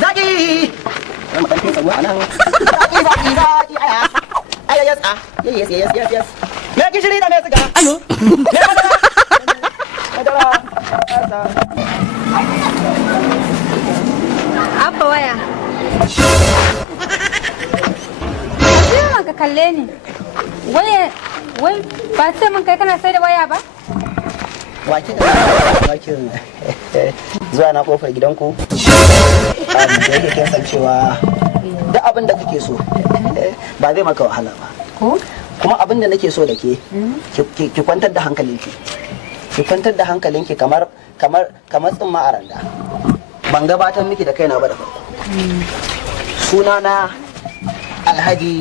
Zaki! Zaki, zaki, yes, yes. Me gishiri da me siga. Ayo. Me madara. Abba waya. Sai ka kalle ni. Wai ba sai mun kai kana sai da waya ba? Wakin zuwa na kofar gidanku. Da yake kin san cewa duk abin da kake so ba zai maka wahala ba. Ko? Kuma abin da nake so da ke ki kwantar da hankalinki. Ki kwantar da hankalinki kamar tsimma a randa. Ban gabatar miki da kaina ba da farko. Sunana Alhaji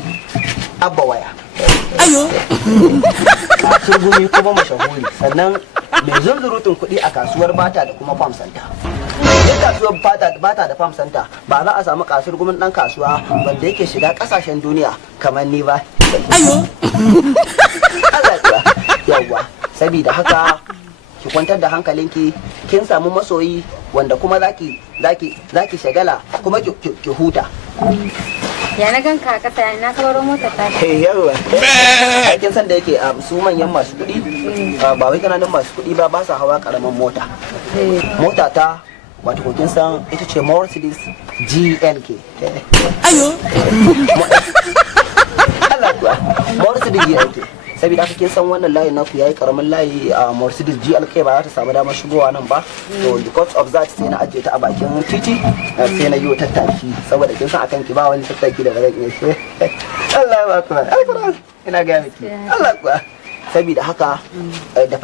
Abba Waya. Ayo. Kasuwar gumi kuma mashahuri sannan mai zunzurutun kuɗi a kasuwar bata da kuma farm center. Duk kasuwar bata da farm center ba za a samu kasuwar gumin ɗan kasuwa wanda yake shiga ƙasashen duniya kamar ni ba. Ayo. Allah kuwa. Yawwa. Sabida haka ki kwantar da hankalinki kin samu masoyi wanda kuma zaki shagala kuma ki huta. Ya na ganka a kasa na kabaro motar ta. Yawa. Kin san da yake su manyan masu kuɗi ba wai kananan masu kuɗi ba sa hawa karaman mota. Mota ta wato kin san ita ce Mercedes GLK. Ayo. Allah kuwa. Mercedes GLK. Saboda haka kin san wannan layin naku yayi karamin layi a Mercedes GLK ba za ta samu damar shigowa nan ba. So because of that sai na ajiye ta a bakin titi sai na yi wa tattaki saboda kin san akan ki ba wani tattaki da zan iya shi. Allah ba ku. Alquran ina ga miki. Allah kuwa. Saboda haka da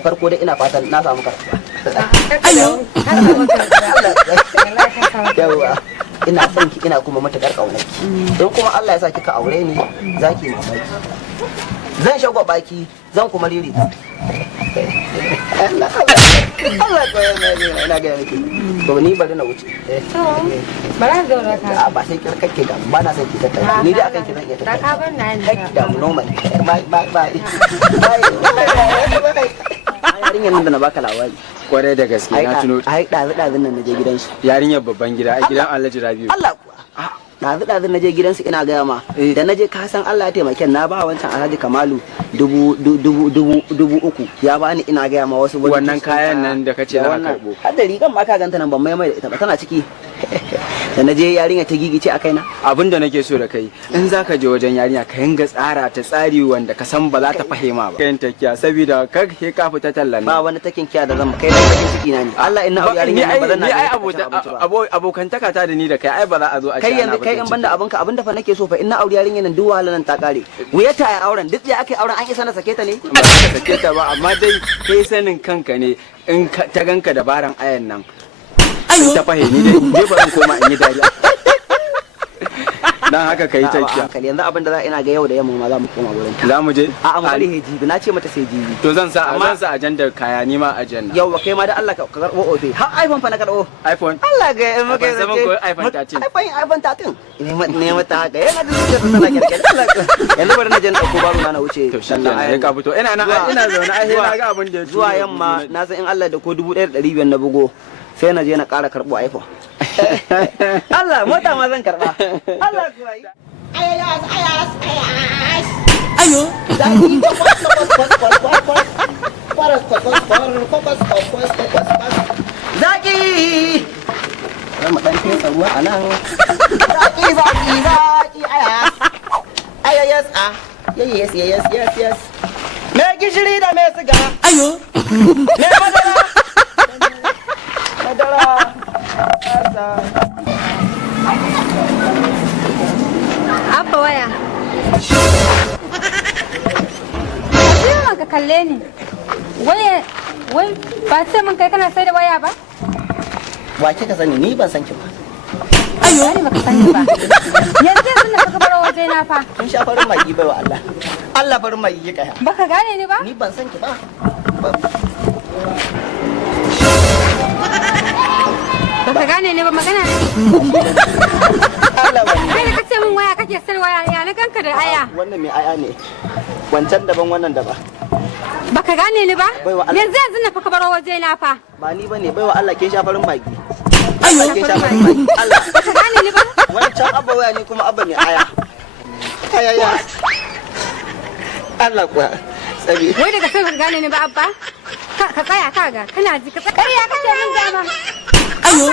farko dai ina fatan na samu karatu. Ayo. Yawa. Ina son ki ina kuma matakar kaunarki. Don kuma Allah ya sa kika aure ni zaki mamaki. Zan shago baki zan kuma riri Allah ko ina ga miki to ni bari na wuce To, bara ga raka. ba sai kirkake da ba na son ki tattara ni dai akan ki zan iya tattara Ka bar na kai da normal bye yarinyar nan da na baka labari Kwarai da gaske na tuno. ai ɗazu nan na je gidan shi Yarinyar babban gida a gidan Alhaji Rabiu. Allah kuwa ɗazu na je gidansu ina gaya ma da na je ka san Allah ya taimake na ba wancan Alhaji Kamalu dubu uku ya bani ina gaya ma wasu Wannan kayan nan da kace na karbo. har da rigan ma ka ganta nan ban mai da ita ba tana ciki da na je yarinya ta gigice a kaina Abin da nake so da kai in zaka je wajen yarinya ka yanga tsara ta tsari wanda ka san ba za ta fahima ba. Kayan takiya saboda kar he ka fita tallan. ba wani takin kiya da zan kai da takin ciki na ne Allah inna au yarinya ba zan na ni ai abokantaka ta da ni da kai ai ba za a zo a kai yanzu kai in banda abinda fa nake so fa inna aure yarinya nan duk wahalan nan ta kare wuyata ya auren duk ya ake auren an isa na sake ta ne ba ka sake ta ba amma dai kai sanin kanka ne in ta ganka dabaran ayan nan ayo ta fahimi dai je ba in koma in yi dariya dan haka kai takiya yanzu abin da za ina ga yau da yamma ma za mu koma wurin za mu je a an bari jibi na ce mata sai jibi to zan sa ajandar kaya ni ma ajanna yau kai ma da Allah ka karbo ofe har iPhone fa na karbo iPhone Allah ga in muka zaman ko iPhone 13 iPhone 13 ne mata haka yana da zuciya ta tana kirkire yanzu bari na je na dauko baro na wuce to sannan ka fito ina zaune ai na ga abin da zuwa yamma na san in Allah da ko 1500 na bugo sai na je na ƙara karbo iPhone Allah mota ma zan karba Allah kuwa ayas ayo zaki mu dan fesa ruwa anan zaki ayas yes me gishiri da me siga ayo me madara Abba waya. Sai ka kalle ni. Wai ba sai mun kai kana sai da waya ba? Wa kika sani ni ban san ki ba. Ayo, ni baka sani ba. Yanzu na ka bar waje na fa. Kin sha farin magi bai wa Allah. Allah farin magi ya kaya. Baka gane ni ba? Ni ban san ki ba. Baka gane ni ba magana ne. Allah ba ni. Kai da kace min waya kake sayar waya ya na ganka da aya. Wannan mai aya ne. Wancan daban wannan daban. Baka gane ni ba? Baiwa Allah. Yanzu na fa ka baro waje na fa. Ba ni bane baiwa Allah ke shafarin baki. Ayo. Ke shafarin baki. Allah. Baka gane ni ba? Wancan abba waya ne kuma abba mai aya. Ayaya. Allah kuwa. Sabi. Wai daga sai ka gane ni ba abba? Ka tsaya kaga kana ji ka tsaya kace min dama. Ayo.